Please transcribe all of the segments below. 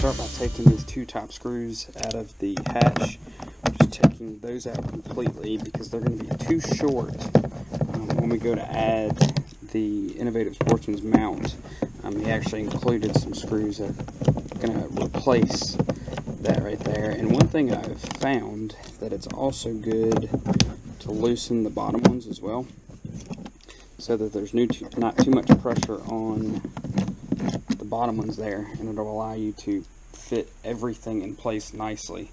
start by taking these two top screws out of the hatch. Just taking those out completely because they're going to be too short when we go to add the Innovative Sportsman's mount. He actually included some screws that are going to replace that right there. And one thing I've found that it's also good to loosen the bottom ones as well, so that there's not too much pressure on the bottom ones there, and it'll allow you to fit everything in place nicely.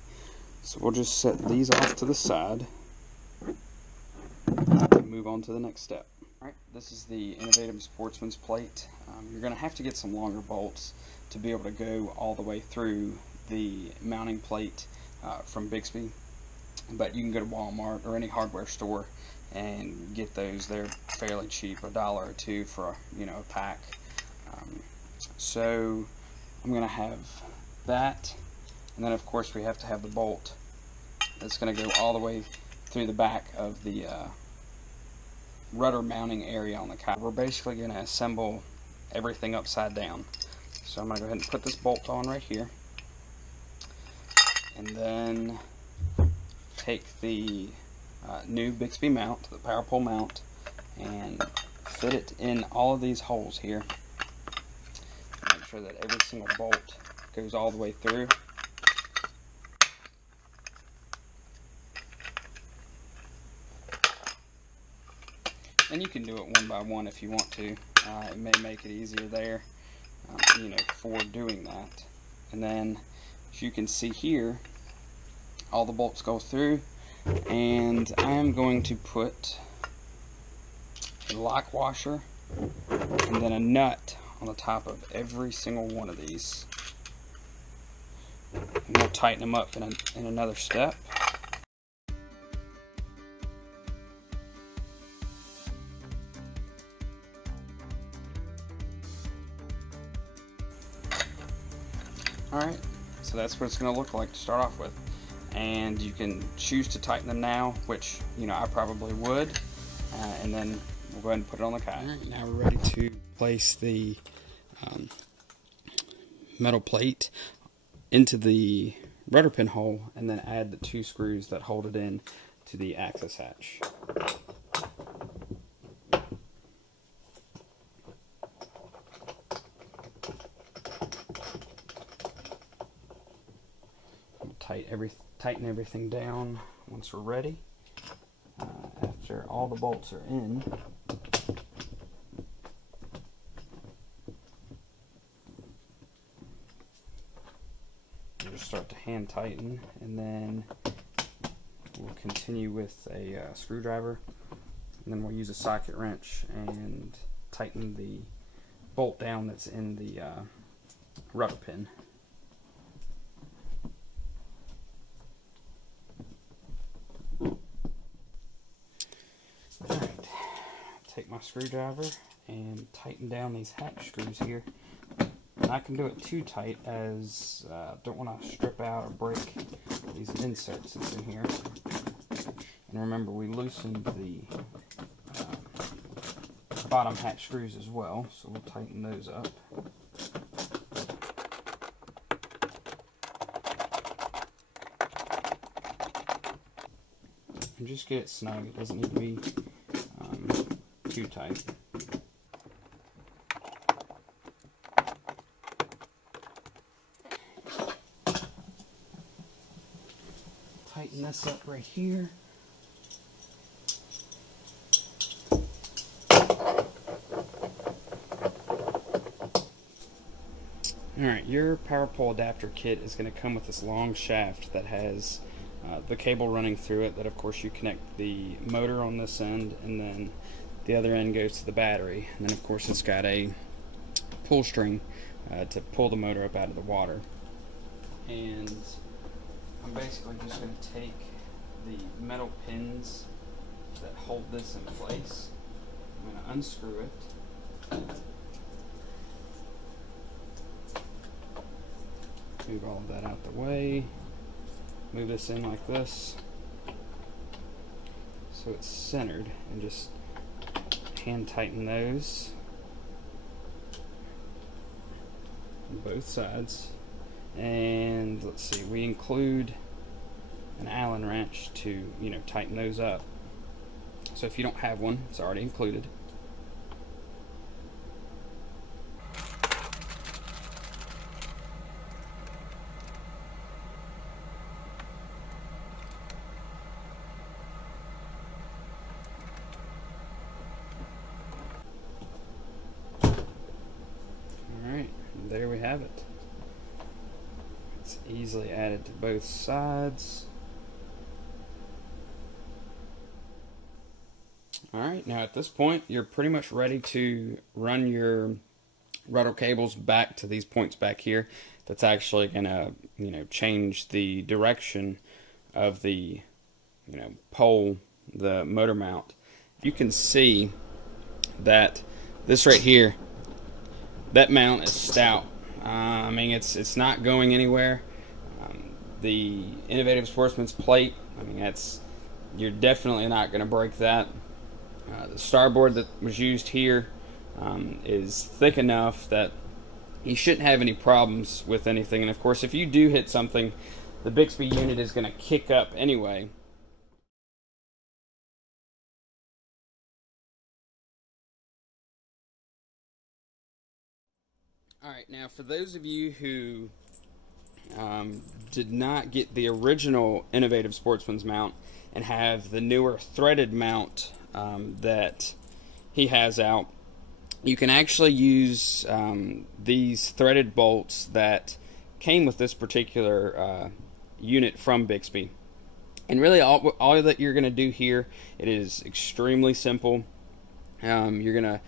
So we'll just set these off to the side and move on to the next step. Alright, this is the Innovative Sportsman's plate. You're going to have to get some longer bolts to be able to go all the way through the mounting plate from Bixpy, but you can go to Walmart or any hardware store and get those. They're fairly cheap, $1 or $2 for a pack. So I'm going to have that, and then of course we have to have the bolt that's going to go all the way through the back of the rudder mounting area on the kayak. We're basically going to assemble everything upside down. So I'm going to go ahead and put this bolt on right here, and then take the new Bixpy mount, the power pole mount, and fit it in all of these holes here. Make sure that every single bolt goes all the way through. And you can do it one by one if you want to. It may make it easier there, for doing that. And then, as you can see here, all the bolts go through, and I am going to put a lock washer and then a nut on the top of every single one of these. And we'll tighten them up in another step. Alright, so that's what it's going to look like to start off with. And you can choose to tighten them now, which I probably would, and then we'll go ahead and put it on the kayak. Alright, now we're ready to place the metal plate into the rudder pin hole, and then add the two screws that hold it in to the access hatch. Tighten everything down once we're ready. After all the bolts are in, we'll just start to hand tighten, and then we'll continue with a screwdriver, and then we'll use a socket wrench and tighten the bolt down that's in the rudder pin. Take my screwdriver and tighten down these hatch screws here. And I can do it too tight, as I don't want to strip out or break these inserts that's in here. And remember, we loosened the bottom hatch screws as well, so we'll tighten those up. And just get it snug. It doesn't need to be too tight. Tighten this up right here. Alright, your power pole adapter kit is going to come with this long shaft that has the cable running through it, that of course you connect the motor on this end, and then the other end goes to the battery. And then of course it's got a pull string to pull the motor up out of the water. And I'm basically just going to take the metal pins that hold this in place. I'm going to unscrew it. Move all of that out the way. Move this in like this, so it's centered, and just hand tighten those on both sides. And let's see, we include an Allen wrench to, tighten those up. So if you don't have one, it's already included. Alright, there we have it. It's easily added to both sides. Alright, now at this point you're pretty much ready to run your rudder cables back to these points back here. That's actually gonna, change the direction of the, pole, the motor mount. You can see that this right here, that mount is stout. I mean, it's not going anywhere. The Innovative Sportsman's plate, I mean, you're definitely not going to break that. The starboard that was used here is thick enough that you shouldn't have any problems with anything. And of course, if you do hit something, the Bixpy unit is going to kick up anyway. Alright, now for those of you who did not get the original Innovative Sportsman's mount and have the newer threaded mount that he has out, you can actually use these threaded bolts that came with this particular unit from Bixpy. And really all that you're going to do here, it is extremely simple. You're going to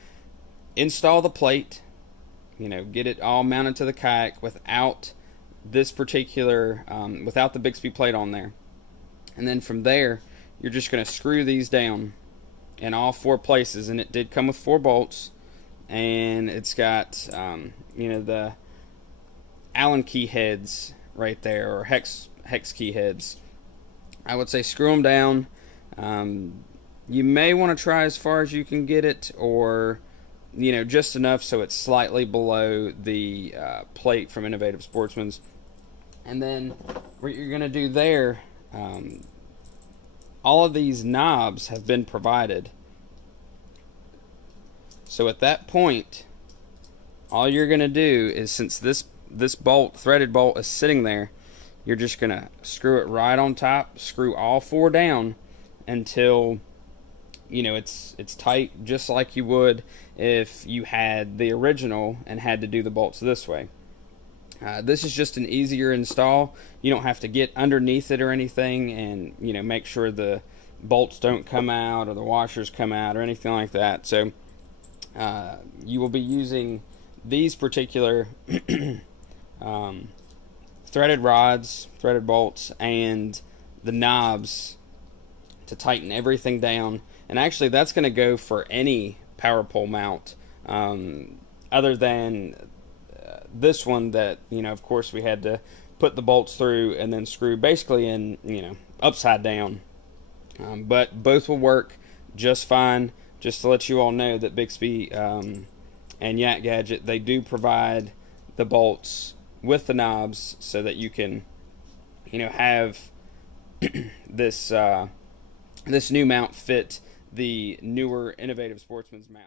install the plate, get it all mounted to the kayak without this particular, without the Bixpy plate on there. And then from there, you're just going to screw these down in all 4 places. And it did come with 4 bolts. And it's got, the Allen key heads right there, or hex key heads. I would say screw them down. You may want to try as far as you can get it, or just enough so it's slightly below the plate from Innovative Sportsman's. And then what you're going to do there, all of these knobs have been provided. So at that point, all you're going to do is, since this threaded bolt is sitting there, you're just going to screw it right on top, screw all 4 down until it's tight, just like you would if you had the original and had to do the bolts this way. This is just an easier install. You don't have to get underneath it or anything and make sure the bolts don't come out or the washers come out or anything like that. So you will be using these particular threaded rods, threaded bolts, and the knobs to tighten everything down. And actually that's going to go for any power pole mount other than this one that, of course we had to put the bolts through and then screw basically in, upside down. But both will work just fine. Just to let you all know that Bixpy and Yakgadget, they do provide the bolts with the knobs so that you can, have this this new mount fit the newer Innovative Sportsman's mount.